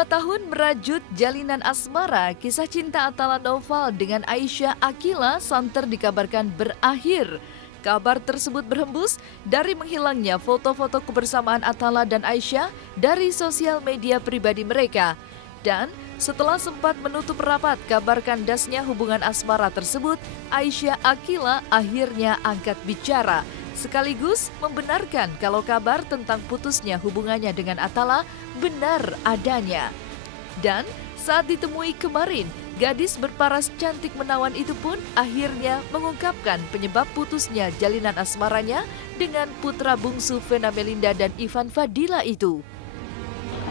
2 tahun merajut jalinan asmara, kisah cinta Atala Noval dengan Aisyah Akila santer dikabarkan berakhir. Kabar tersebut berhembus dari menghilangnya foto-foto kebersamaan Atala dan Aisyah dari sosial media pribadi mereka. Dan setelah sempat menutup rapat kabar kandasnya hubungan asmara tersebut, Aisyah Akila akhirnya angkat bicara, sekaligus membenarkan kalau kabar tentang putusnya hubungannya dengan Atala benar adanya. Dan saat ditemui kemarin, gadis berparas cantik menawan itu pun akhirnya mengungkapkan penyebab putusnya jalinan asmaranya dengan putra bungsu Vena Melinda dan Ivan Fadila itu.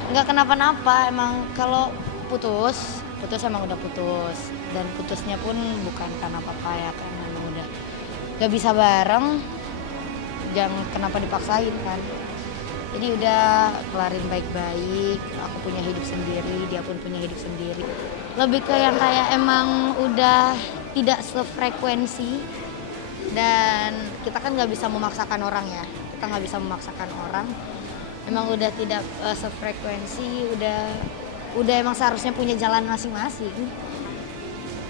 Nggak kenapa-napa, emang kalau putus emang udah putus. Dan putusnya pun bukan karena apa-apa ya, karena emang udah nggak bisa bareng, jangan kenapa dipaksain kan. Jadi udah kelarin baik-baik, aku punya hidup sendiri, dia pun punya hidup sendiri. Lebih ke yang kayak emang udah tidak sefrekuensi, dan kita kan nggak bisa memaksakan orang ya, kita nggak bisa memaksakan orang. Emang udah tidak sefrekuensi, udah emang seharusnya punya jalan masing-masing.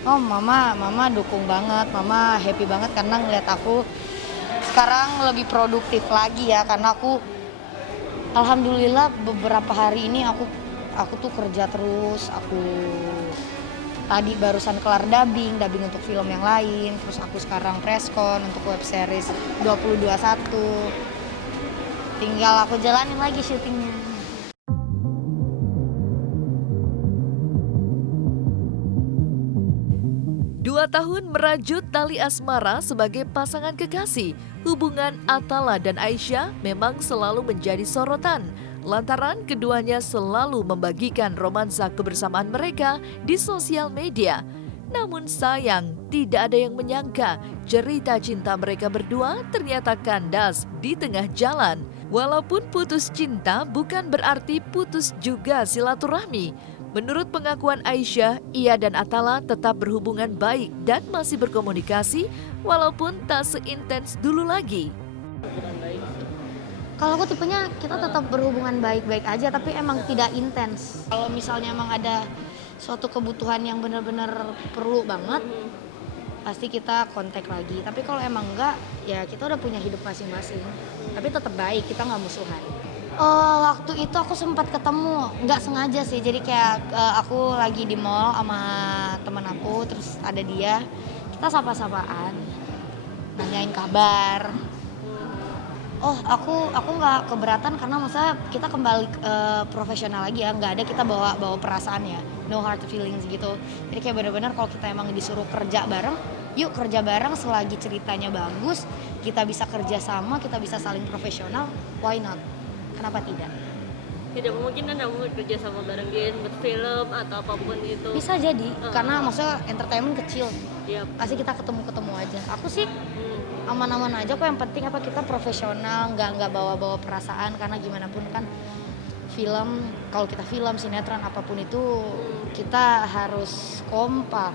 Oh mama dukung banget, mama happy banget karena ngeliat aku sekarang lebih produktif lagi ya, karena aku alhamdulillah beberapa hari ini aku tuh kerja terus. Aku tadi barusan kelar dubbing untuk film yang lain, terus aku sekarang preskon untuk web series 2021. Tinggal aku jalanin lagi syutingnya. 2 tahun merajut tali asmara sebagai pasangan kekasih, hubungan Atala dan Aisyah memang selalu menjadi sorotan. Lantaran keduanya selalu membagikan romansa kebersamaan mereka di sosial media. Namun sayang, tidak ada yang menyangka cerita cinta mereka berdua ternyata kandas di tengah jalan. Walaupun putus cinta bukan berarti putus juga silaturahmi. Menurut pengakuan Aisyah, ia dan Atala tetap berhubungan baik dan masih berkomunikasi walaupun tak seintens dulu lagi. Kalau aku tipenya kita tetap berhubungan baik-baik aja, tapi emang tidak intens. Kalau misalnya emang ada suatu kebutuhan yang benar-benar perlu banget, pasti kita kontak lagi. Tapi kalau emang enggak, ya kita udah punya hidup masing-masing. Tapi tetap baik, kita nggak musuhan. Waktu itu aku sempat ketemu, nggak sengaja sih. Jadi kayak aku lagi di mall sama temen aku, terus ada dia. Kita sapa-sapaan, nanyain kabar. Oh, aku nggak keberatan karena maksudnya kita kembali profesional lagi ya, nggak ada kita bawa perasaan ya, no hard feelings gitu. Jadi kayak benar-benar kalau kita emang disuruh kerja bareng, yuk kerja bareng selagi ceritanya bagus, kita bisa kerja sama, kita bisa saling profesional, why not? Kenapa tidak? Tidak memungkinkan kamu kerja sama bareng dia buat film atau apapun itu. Bisa jadi, karena maksudnya entertainment kecil. Yep. Pasti kita ketemu aja. Aku sih aman-aman aja kok, yang penting apa kita profesional, nggak bawa perasaan, karena gimana pun kan film, kalau kita film, sinetron apapun itu kita harus kompak.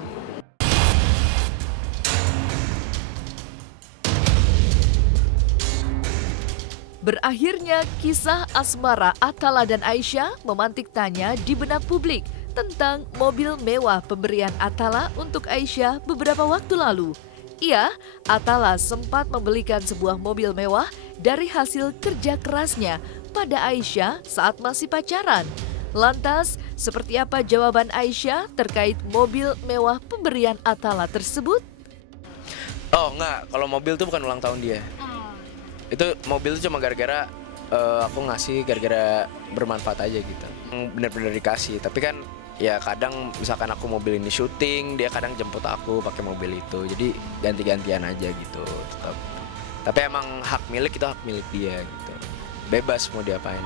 Berakhirnya kisah asmara Atala dan Aisyah memantik tanya di benak publik tentang mobil mewah pemberian Atala untuk Aisyah beberapa waktu lalu. Iya, Atala sempat membelikan sebuah mobil mewah dari hasil kerja kerasnya pada Aisyah saat masih pacaran. Lantas, seperti apa jawaban Aisyah terkait mobil mewah pemberian Atala tersebut? Oh enggak, kalau mobil tuh bukan ulang tahun dia. Itu mobil tuh cuma gara-gara aku ngasih gara-gara bermanfaat aja gitu. Bener-bener dikasih, tapi kan ya kadang misalkan aku mobil ini syuting, dia kadang jemput aku pakai mobil itu. Jadi ganti-gantian aja gitu tetap. Tapi emang hak milik itu hak milik dia gitu. Bebas mau diapain.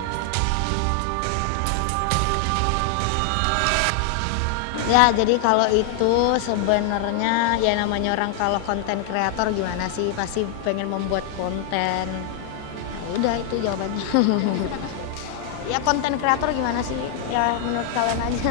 Ya, jadi kalau itu sebenarnya ya namanya orang kalau konten kreator gimana sih, pasti pengen membuat konten. Ya udah itu jawabannya. Ya konten kreator gimana sih? Ya menurut kalian aja.